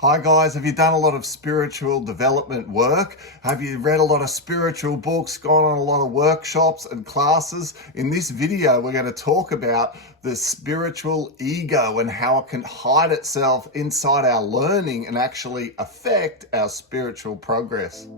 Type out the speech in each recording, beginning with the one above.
Hi guys, have you done a lot of spiritual development work? Have you read a lot of spiritual books, gone on a lot of workshops and classes? In this video, we're going to talk about the spiritual ego and how it can hide itself inside our learning and actually affect our spiritual progress.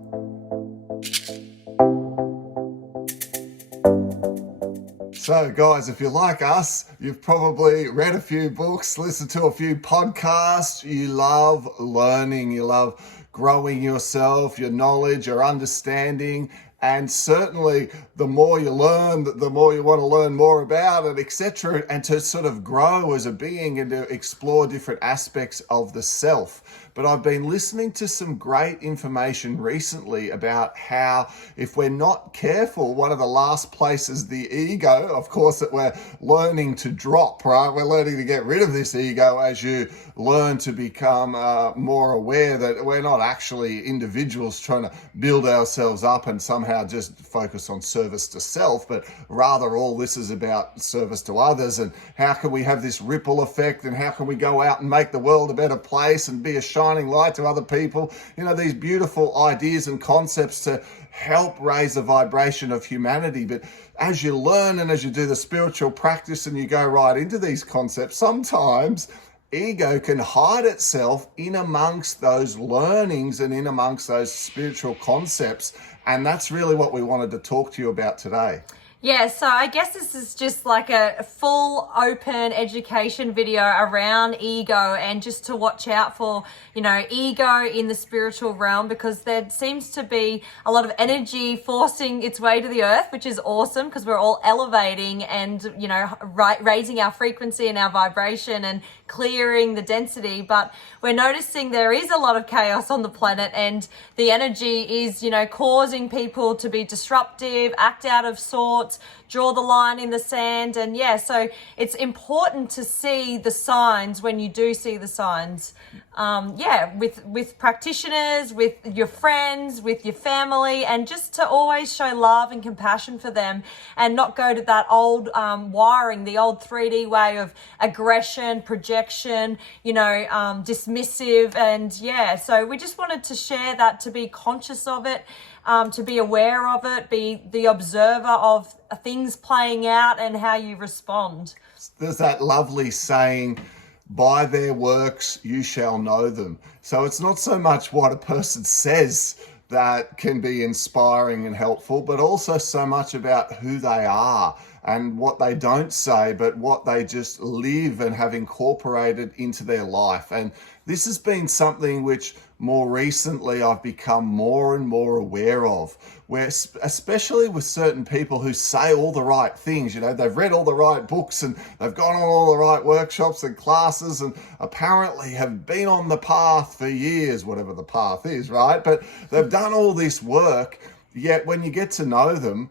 So guys, if you're like us, you've probably read a few books, listened to a few podcasts, you love learning, you love growing yourself, your knowledge, your understanding, and certainly the more you learn, the more you want to learn more about it, etc., and to sort of grow as a being and to explore different aspects of the self. But I've been listening to some great information recently about how if we're not careful, one of the last places the ego, of course, that we're learning to drop, right? We're learning to get rid of this ego as you learn to become more aware that we're not actually individuals trying to build ourselves up and somehow just focus on service to self, but rather all this is about service to others and how can we have this ripple effect and how can we go out and make the world a better place and be a shining light to other people. You know, these beautiful ideas and concepts to help raise the vibration of humanity. But as you learn and as you do the spiritual practice and you go right into these concepts, sometimes ego can hide itself in amongst those learnings and in amongst those spiritual concepts. And that's really what we wanted to talk to you about today. Yeah, so I guess this is just like a full open education video around ego and just to watch out for, ego in the spiritual realm, because there seems to be a lot of energy forcing its way to the earth, which is awesome because we're all elevating and, raising our frequency and our vibration and clearing the density. But we're noticing there is a lot of chaos on the planet and the energy is, causing people to be disruptive, act out of sorts, draw the line in the sand. And so it's important to see the signs when you do see the signs. With practitioners, with your friends, with your family, and just to always show love and compassion for them and not go to that old wiring, the old 3D way of aggression, projection, dismissive. And so we just wanted to share that, to be conscious of it, to be aware of it, be the observer of things playing out and how you respond. There's that lovely saying, by their works you shall know them. So it's not so much what a person says that can be inspiring and helpful, but also so much about who they are and what they don't say, but what they just live and have incorporated into their life. And this has been something which more recently I've become more and more aware of, where especially with certain people who say all the right things, they've read all the right books and they've gone on all the right workshops and classes and apparently have been on the path for years, whatever the path is, right? But they've done all this work, yet when you get to know them,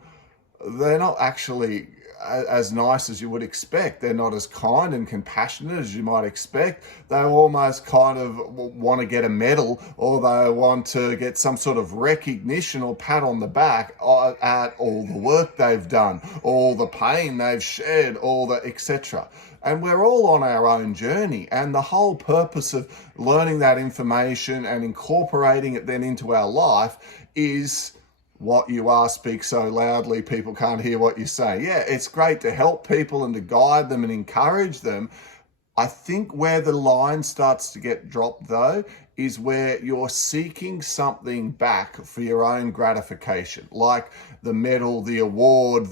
they're not actually as nice as you would expect. They're not as kind and compassionate as you might expect. They almost kind of want to get a medal, or they want to get some sort of recognition or pat on the back at all the work they've done, all the pain they've shared, all the etc. And we're all on our own journey. And the whole purpose of learning that information and incorporating it then into our life is what you are. Speak so loudly people can't hear what you say. Yeah, it's great to help people and to guide them and encourage them. I think where the line starts to get dropped, though, is where you're seeking something back for your own gratification, like the medal, the award,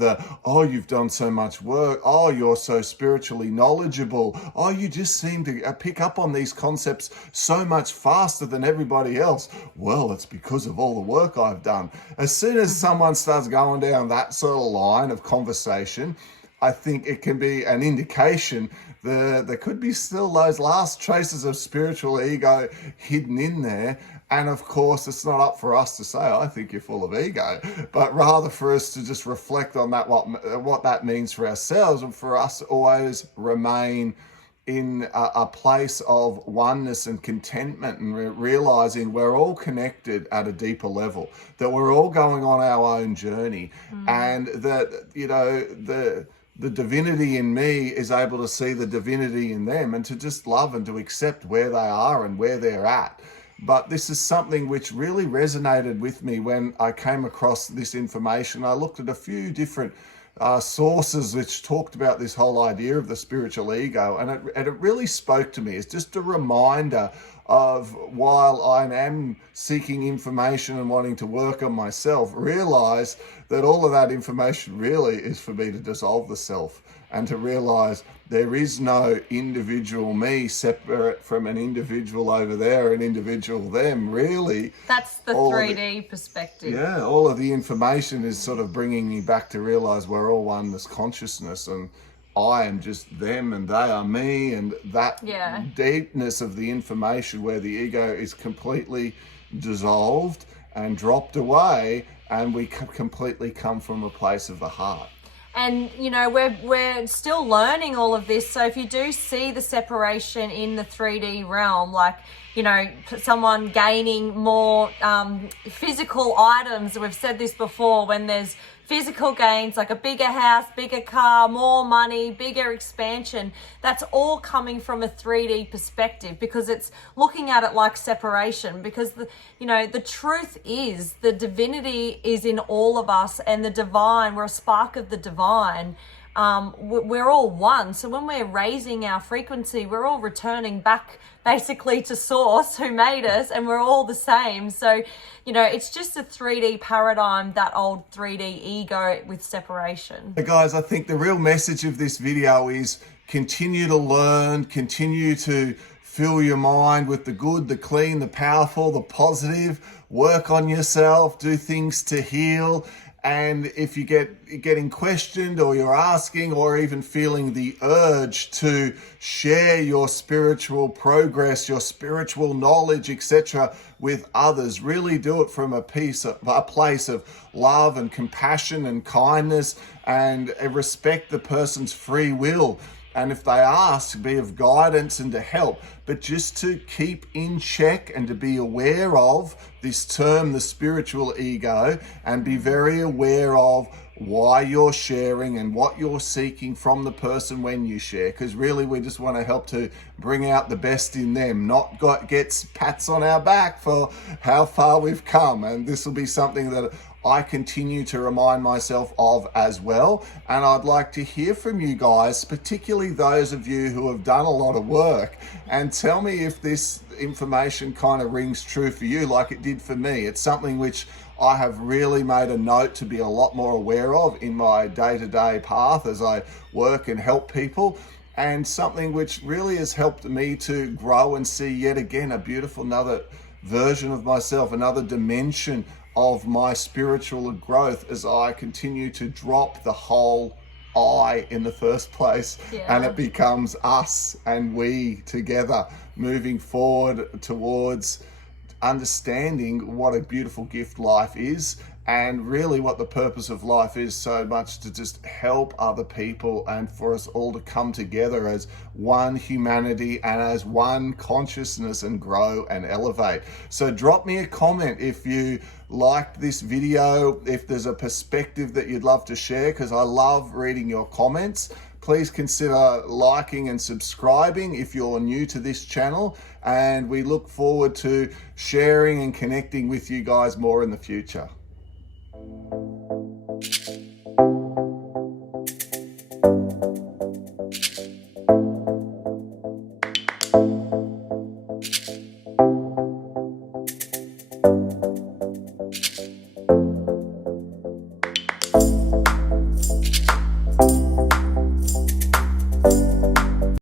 oh, you've done so much work, oh, you're so spiritually knowledgeable, oh, you just seem to pick up on these concepts so much faster than everybody else. Well, it's because of all the work I've done. As soon as someone starts going down that sort of line of conversation, I think it can be an indication that there could be still those last traces of spiritual ego hidden in there. And of course, it's not up for us to say, I think you're full of ego, but rather for us to just reflect on that, what that means for ourselves, and for us to always remain in a place of oneness and contentment, and realizing we're all connected at a deeper level, that we're all going on our own journey, and that, the divinity in me is able to see the divinity in them and to just love and to accept where they are and where they're at. But this is something which really resonated with me when I came across this information. I looked at a few different sources which talked about this whole idea of the spiritual ego, and it really spoke to me. It's just a reminder of, while I am seeking information and wanting to work on myself, realize that all of that information really is for me to dissolve the self and to realize there is no individual me separate from an individual over there, an individual them. Really, that's the 3D perspective. Yeah, all of the information is sort of bringing me back to realize we're all oneness consciousness, and I am just them and they are me, and that deepness of the information where the ego is completely dissolved and dropped away, and we completely come from a place of the heart. And, you know, we're still learning all of this. So if you do see the separation in the 3D realm, like, you know, someone gaining more physical items, we've said this before, when there's physical gains, like a bigger house, bigger car, more money, bigger expansion, that's all coming from a 3D perspective, because it's looking at it like separation. Because the truth is, the divinity is in all of us, and the divine, we're a spark of the divine. We're all one. So when we're raising our frequency, we're all returning back basically to source, who made us, and we're all the same. So, you know, it's just a 3D paradigm, that old 3D ego with separation. Hey guys, I think the real message of this video is continue to learn, continue to fill your mind with the good, the clean, the powerful, the positive, work on yourself, do things to heal. And if you getting questioned, or you're asking, or even feeling the urge to share your spiritual progress, your spiritual knowledge, etc., with others, really do it from a place of love and compassion and kindness, and respect the person's free will. And if they ask, be of guidance and to help, but just to keep in check and to be aware of this term, the spiritual ego, and be very aware of why you're sharing and what you're seeking from the person when you share. Because really, we just want to help to bring out the best in them, not get pats on our back for how far we've come. And this will be something that I continue to remind myself of as well. And I'd like to hear from you guys, particularly those of you who have done a lot of work, and tell me if this information kind of rings true for you like it did for me. It's something which I have really made a note to be a lot more aware of in my day-to-day path as I work and help people, and something which really has helped me to grow and see yet again a beautiful another version of myself, another dimension of my spiritual growth, as I continue to drop the whole I in the first place, and it becomes us and we together, moving forward towards understanding what a beautiful gift life is, and really what the purpose of life is, so much to just help other people and for us all to come together as one humanity and as one consciousness and grow and elevate. So drop me a comment if you liked this video, if there's a perspective that you'd love to share, because I love reading your comments. Please consider liking and subscribing if you're new to this channel, and we look forward to sharing and connecting with you guys more in the future.